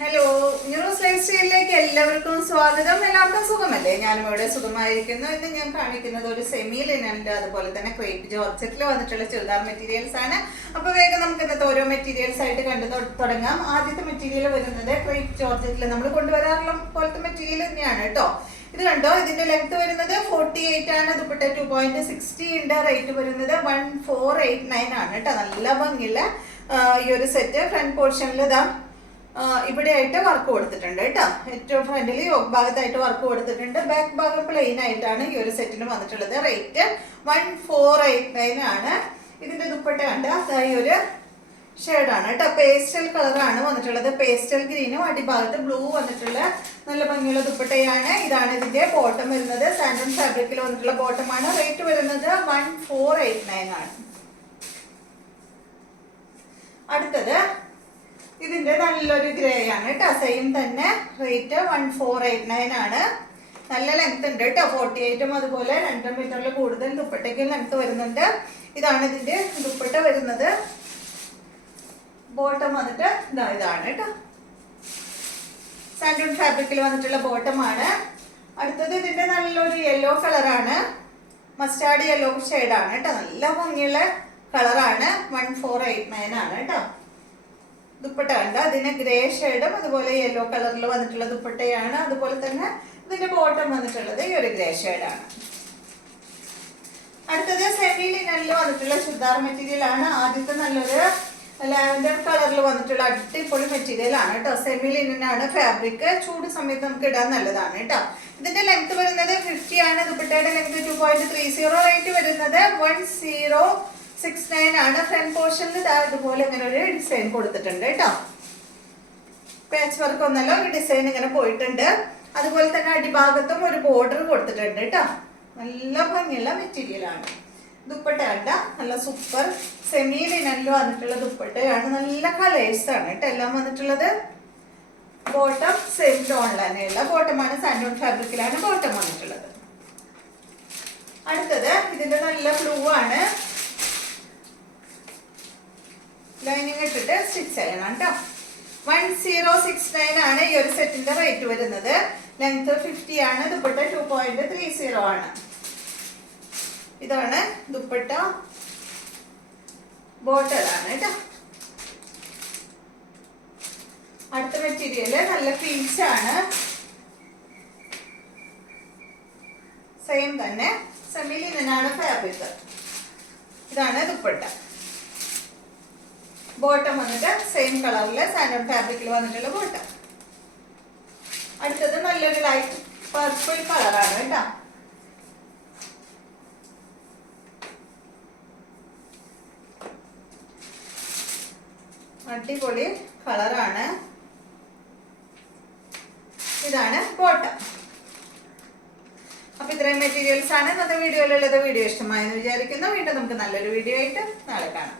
Hello, news life സ്റ്റൈലിലേക്ക് എല്ലാവർക്കും സ്വാഗതം. എല്ലാവർക്കും സുഖമല്ലേ? ഞാനും ഇവിടെ സുഖമായിരിക്കുന്നു. ഇന്ന് ഞാൻ കാണിക്കുന്നത് ഒരു സെമി ലിനന്റെ അതുപോലെ തന്നെ ക്രേപ്പ് ജോർജറ്റിൽ വന്നിട്ടുള്ള ചുരിദാർ മെറ്റീരിയൽസ് ആണ്. അപ്പോൾ വേഗം നമുക്ക് ഇന്നത്തെ ഓരോ മെറ്റീരിയൽസ് ആയിട്ട് കണ്ടു തുടങ്ങാം. ആദ്യത്തെ മെറ്റീരിയൽ വരുന്നത് ക്രേപ്പ് ജോർജറ്റിൽ നമ്മൾ കൊണ്ടുവരാറുള്ള പോലത്തെ മെറ്റീരിയൽ തന്നെയാണ് കേട്ടോ. ഇത് കണ്ടോ, ഇതിന്റെ ലെങ്ത് വരുന്നത് 48 ആണ്. ദുപ്പട്ട 2.60 ഉണ്ട്. റേറ്റ് വരുന്നത് 1489 ആണ് കേട്ടോ. നല്ല ഭംഗിയുള്ള ഈ ഒരു സെറ്റ്. ഫ്രണ്ട് പോർഷനിൽ ഇതാ ഇവിടെ ആയിട്ട് വർക്ക് കൊടുത്തിട്ടുണ്ട് കേട്ടോ. ഏറ്റവും ഫ്രണ്ടിൽ യോക്ക് ഭാഗത്തായിട്ട് വർക്ക് കൊടുത്തിട്ടുണ്ട്. ബാക്ക് ഭാഗം പ്ലെയിൻ ആയിട്ടാണ് ഈ ഒരു സെറ്റിന് വന്നിട്ടുള്ളത്. റേറ്റ് 1489 ആണ്. ഇതിന്റെ ദുപ്പട്ട കണ്ട ഈ ഒരു ഷെയ്ഡാണ് കേട്ടോ. പേസ്റ്റൽ കളറാണ് വന്നിട്ടുള്ളത്. പേസ്റ്റൽ ഗ്രീനും അടിഭാഗത്ത് ബ്ലൂ വന്നിട്ടുള്ള നല്ല ഭംഗിയുള്ള ദുപ്പട്ടയാണ്. ഇതാണ് ഇതിന്റെ ബോട്ടം വരുന്നത്. സാൻഡൺ ഫാബ്രിക്കിൽ വന്നിട്ടുള്ള ബോട്ടമാണ്. റേറ്റ് വരുന്നത് 1489 ആണ്. അടുത്തത് ഇതിന്റെ നല്ലൊരു ഗ്രേ ആണ് കേട്ടോ. സെയിം തന്നെ. റേറ്റ് 1489 ആണ്. നല്ല ലെങ്ത് ഉണ്ട് കേട്ടോ. 48ഉം അതുപോലെ 2 മീറ്ററിൽ കൂടുതൽ ദുപ്പട്ടയ്ക്ക് ലെങ്ത് വരുന്നുണ്ട്. ഇതാണ് ഇതിന്റെ ദുപ്പട്ട വരുന്നത്. ബോട്ടം വന്നിട്ട് ഇതാണ് കേട്ടോ. സാൻഡൺ ഫാബ്രിക്കിൽ വന്നിട്ടുള്ള ബോട്ടമാണ്. അടുത്തത് ഇതിന്റെ നല്ലൊരു യെല്ലോ കളറാണ്. മസ്റ്റാർഡ് യെല്ലോ ഷെയ്ഡാണ് കേട്ടോ. നല്ല ഭംഗിയുള്ള കളറാണ്. 1489 ആണ് കേട്ടോ. ദുപ്പട്ട കണ്ട അതിന് ഗ്രേ ഷെയ്ഡും അതുപോലെ യെല്ലോ കളറിൽ വന്നിട്ടുള്ള ദുപ്പട്ടയാണ്. അതുപോലെ തന്നെ ഇതിന്റെ ബോട്ടം വന്നിട്ടുള്ളത് ഈ ഒരു ഗ്രേ ഷെയ്ഡാണ്. അടുത്തത് സെമി ലിനനിൽ വന്നിട്ടുള്ള ചുരിദാർ മെറ്റീരിയൽ ആണ്. ആദ്യത്തെ നല്ലൊരു ലാവൻഡർ കളറിൽ വന്നിട്ടുള്ള അടിപൊളി മെറ്റീരിയൽ ആണ് കേട്ടോ. സെമി ലിനനാണ് ഫാബ്രിക്. ചൂട് സമയത്ത് നമുക്ക് ഇടാൻ നല്ലതാണ് കേട്ടോ. ഇതിന്റെ ലെങ്ത് വരുന്നത് 50 ആണ്. ദുപ്പട്ടയുടെ ലെങ്ത് 2.30. റേറ്റ് വരുന്നത് 1069 ആണ്. ഫ്രണ്ട് പോർഷനിൽ ഇതുപോലെ ഇങ്ങനെ ഒരു ഡിസൈൻ കൊടുത്തിട്ടുണ്ട് കേട്ടോ. പാച്ച് വർക്ക് ഒന്നല്ല, ഒരു ഡിസൈൻ ഇങ്ങനെ പോയിട്ടുണ്ട്. അതുപോലെ തന്നെ അടിഭാഗത്തും ഒരു ബോർഡർ കൊടുത്തിട്ടുണ്ട് കേട്ടോ. നല്ല ഭംഗിയുള്ള മെറ്റീരിയൽ ആണ്. ദുപ്പട്ട കണ്ട നല്ല സൂപ്പർ സെമി ലിനനിൽ വന്നിട്ടുള്ള ദുപ്പട്ടയാണ്. നല്ല കളേഴ്സ് ആണ് കേട്ടോ എല്ലാം വന്നിട്ടുള്ളത്. ബോട്ടം സെയിം ടോൺ തന്നെയുള്ള ബോട്ടമാണ്. സാൻഡൺ ഫാബ്രിക്കിലാണ് ബോട്ടം വന്നിട്ടുള്ളത്. അടുത്തത് ഇതിന്റെ നല്ല ബ്ലൂ ആണ്. ലൈനിങ് ഇട്ടിട്ട് സ്റ്റിച്ച് ചെയ്യണം കേട്ടോ. 1069 ആണ് ഈ ഒരു സെറ്റിന്റെ റേറ്റ് വരുന്നത്. ലെങ്ത് 50 ആണ്. ദുപ്പട്ട 2.30 ആണ്. ഇതാണ് ദുപ്പട്ട. ബോട്ടലാണ് കേട്ടോ. അടുത്ത മെറ്റീരിയല് നല്ല പീച്ച് ആണ്. സെയിം തന്നെ സെമി ലിനനാണ് ഫാബ്രിക്. ഇതാണ് ദുപ്പട്ട. ബോട്ടം വന്നിട്ട് സെയിം കളറില് സാൻഡൺ ഫാബ്രിക്കിൽ വന്നിട്ടുള്ള ബോട്ടം. അടുത്തത് നല്ലൊരു ലൈറ്റ് പർപ്പിൾ കളറാണ് കേട്ടോ. അടിപൊളി കളറാണ്. ഇതാണ് ബോട്ടം. അപ്പൊ ഇത്രയും മെറ്റീരിയൽസ് ആണ് ഇന്നത്തെ വീഡിയോയിലുള്ളത്. വീഡിയോ ഇഷ്ടമായെന്ന് വിചാരിക്കുന്നു. വീണ്ടും നമുക്ക് നല്ലൊരു വീഡിയോ ആയിട്ട് നാളെ കാണാം.